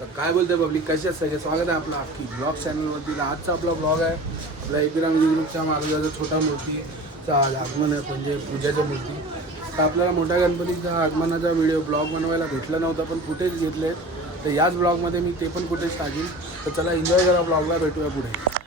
तर काय बोलते पब्लिक, कसे असतं? स्वागत आहे आपलं अख्खी ब्लॉग चॅनलवरती. आजचा आपला ब्लॉग आहे आपला एपिराम ग्रुपच्या मार्गाचा छोटा मूर्तीचा आगमन आहे, म्हणजे पूजाच्या मूर्ती. तर आपल्याला मोठ्या गणपतीचा आगमनाचा व्हिडिओ ब्लॉग बनवायला भेटला नव्हता, पण फुटेज घेतले. तर याच ब्लॉगमध्ये मी ते पण फुटेज टाकीन. तर चला एन्जॉय करा ब्लॉगला, भेटूया पुढे.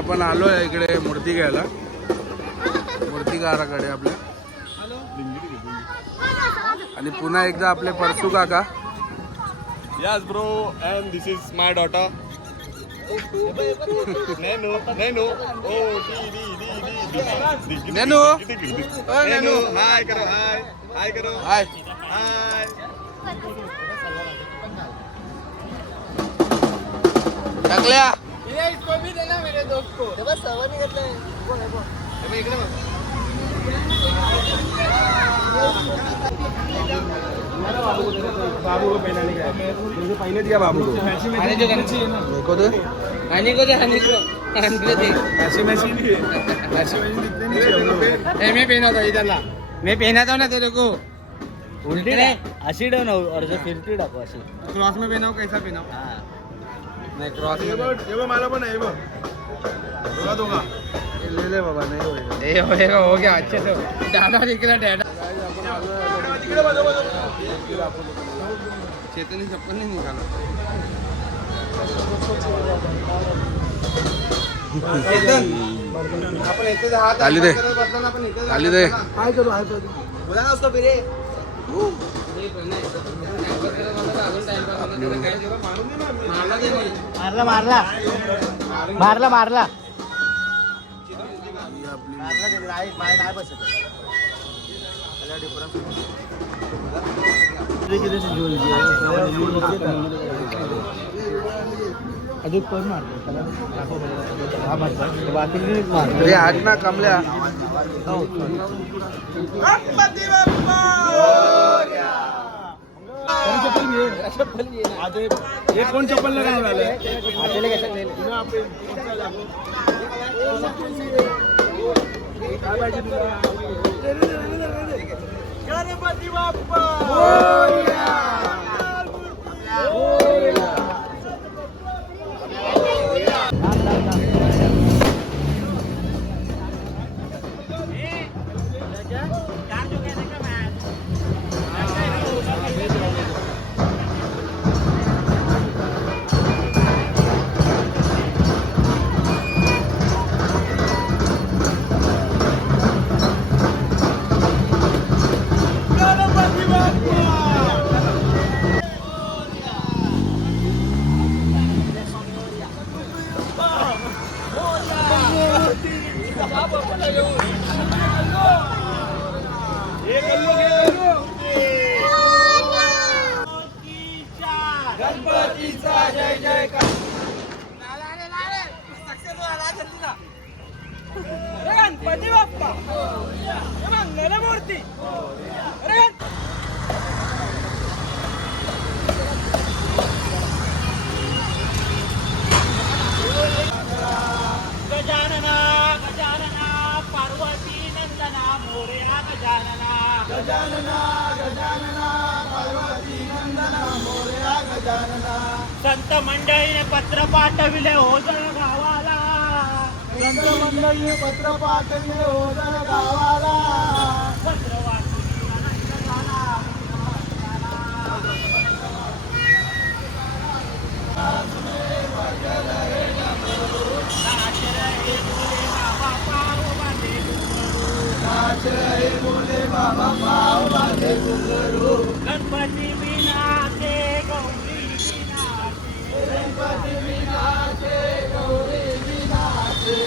आपण आलोय इकडे मूर्ती घ्यायला, मूर्तिकाराकडे आपल्या. आणि पुन्हा एकदा आपले परसू काका. Yes bro, and this is my daughter. Nenu, Nenu. Oh, Nenu. Nenu, hi karo, hi. Hi karo. High. Hi. टाकल्या. ये इसको भी देना मेरे दोस्त को. बस सवा निकलता है. इकडे बघ. बाबू को पहना नहीं गया मुझे पहले दिया बाबू को देखो तो आने को दे आने को दे ऐसे मैसी नहीं है ऐसे मैसी दिखते नहीं चाहिए मैं पहना था इधर ला मैं पहना था ना तेरे को उल्टी रे अशी डो ना अर्ज फिरती टाकू अशी क्रॉस में पहनाओ कैसा पहनाओ नहीं क्रॉस ये वो माला पण आहे बघ दोघा दोघा ले ले बाबा नाही होईल ये हो गया अच्छे तो ज्यादा निकला डैडा चेतन चप्पल नहीं निकाला चेतन आपण इथे हात चालू दे. बसला ना आपण इथे चालू दे. हाय करू बोला ना उसको फिरे मारला मारला मारला मारला नाही बसत अजून कोण मारतो अरे आज ना कमल्या ये कोण चप्पल लगाने वाले गणपती बाप्पा गणपतीचा जय जयकार गणपती बाप्पा मंगलमूर्ती गजानना गजानना पार्वती नंदना मोरया गजानना गजानना गजानना पार्वती नंदना मोरया गजानना संत मंडळीने पत्र पाठविले ओझर गावाला संत मंडळीने पत्र पाठविले ओझर गावाला पत्र वाचून आनंद झाला गणपती विनाचे गौरी विनाचे गणपती विनाचे गौरी विनाचे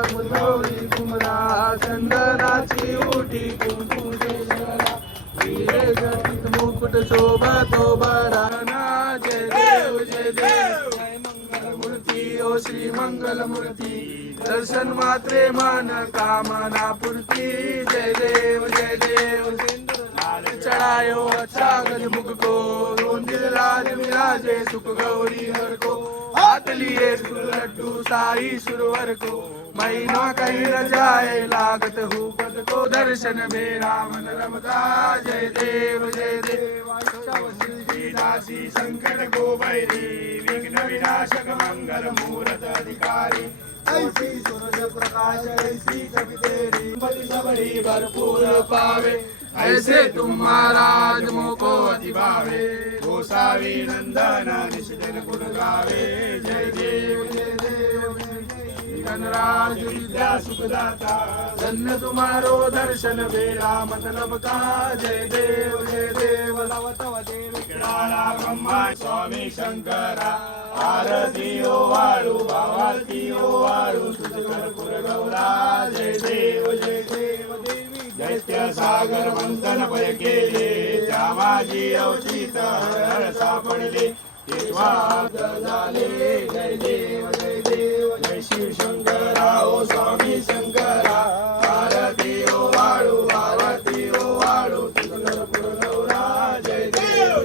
गौरी कुमरा चंदनाची उठी कुंकू केशरा हिरे जटित मुकुट शोभतो बराना जय देव जय देव जय मंगल मूर्ती ओ श्री मंगल मूर्ती दर्शन मात्रे मन कामना पूर्ती जय देव लाल चढ़ायो अच्छा गजमुख को रोंदिल लाल विराजे सुख गौरी हर को हाथ लिए सुर लड्डू साई सुरवर को महीना कहीं न जाए लागत हूँ पद को दर्शन मेरा मन रमता जय देव दासी संकट को बैरी विघ्न विनाशक मंगल मूरत अधिकारी ऐसी सूरज प्रकाश ऐसी जग तेरी बड़ी सबड़ी भरपूर पावे ऐसे तुम महाराज मोको अति भावे गोसावी नंदन निष्ठिन गुण गावे जय देव गणराज विद्या सुखदाता धन्य तुम्हारो दर्शन बेरा मतलब का जय देव तव देव विकराला ब्रह्मा स्वामी शंकरा आरती ओ वाळू भावारती ओ वाळू तुझ कर्पूर गौरा जय देव देवी दैत्य सागर मंथन भय केले त्या माझी अवचित हर सापडले तेव्हा झाले जय देव जय शिव शंकरा ओ स्वामी शंकरा आरती ओ वाळू आरती ओ वाळू तुझ कर्पूर गौरा जय देव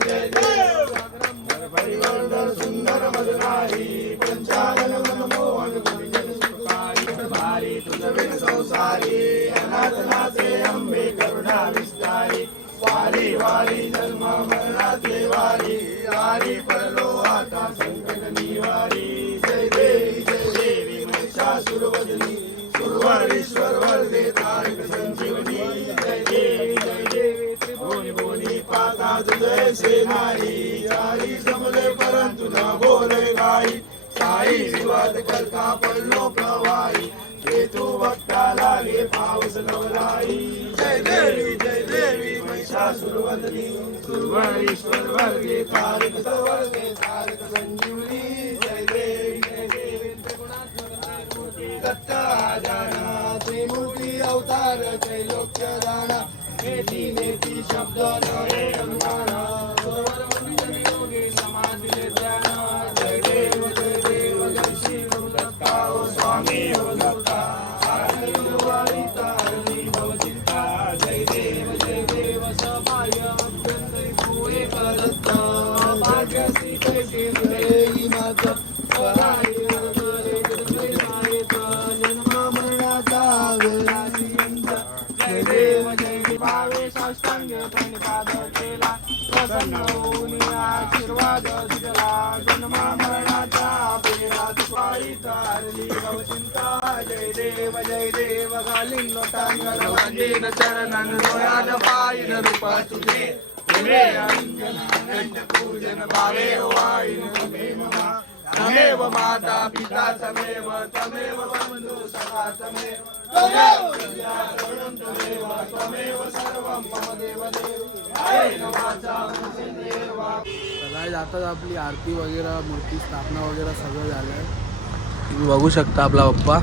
परिवर्तन सुंदर मदनारी पंचानन मनमोहन गुणजन सुखारी भारी तुझ बिन संसारी अनाथनाथे अंबे करुणा विस्तारी वारी वारी जन्म मरणाचे वारी वारी परलो आता संकट निवारी जय देवी महिषासुरवदनी सुरवरीश्वर वरदे तारक संजीवनी जय देवी बोनी बोनी पाता तुझे से नाही चारी समले परंतु न बोले गाई साई विवाद करता पडलो प्रवाही हे तू बघता लागे पाऊस नवलाई जय देवी महिषासुरवदनी सुरवरीश्वर वर्गे तारक संजीवनी जय देवी दत्ता जाना त्रिमूर्ती अवतार त्रैलोक्य दाना नेती नेती शब्द नळे अंगाना सरोवर वंदन योगे समाधी ध्यान जय देव जय शिव दत्ता ओ स्वामी ओ दत्ता आरती गुरुवारिता हरली भवचिंता जय देव सबाय अभ्यंतरी तू एक दत्ता भाग्यश्री कैसे तुझे नाथ पराई जय देव भावे साष्टांग प्रणिपात केला प्रसन्न होऊन आशीर्वाद दिला जन्मा मरणाचा पेरात पायी तारली भवचिंता जय देव घालीन लोटांगण वांगेन चरणन डोळ्यान पायीन रूपा तुझे तुझे अंजन पूजन भावे वाईन तुमे ममा तमेव माता पिता तमेव बंधु सखा तमेव सर्वं मम देव सकाळी जातात आपली आरती वगैरे मूर्ती स्थापना वगैरे सगळं झालंय तुम्ही बघू शकता आपला बाप्पा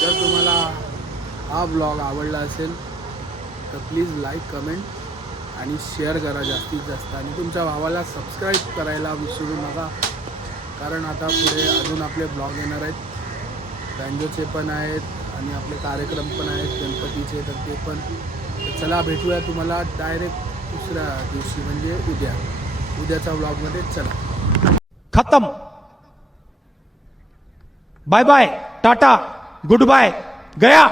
जर तुम्हाला हा ब्लॉग आवडला असेल तर प्लीज लाईक कमेंट आणि शेअर करा जास्तीत जास्त आणि तुमच्या भावाला सबस्क्राईब करायला विसरू नका कारण आता पुढे अजून आपले ब्लॉग येणार आहेत बँजोचे पण आहेत आणि आपले कार्यक्रम पण आहेत गणपतीचे तर ते पण तर चला भेटूया तुम्हाला डायरेक्ट दुसऱ्या दिवशी म्हणजे उद्याच्या ब्लॉगमध्ये चला खत्म bye bye tata goodbye गया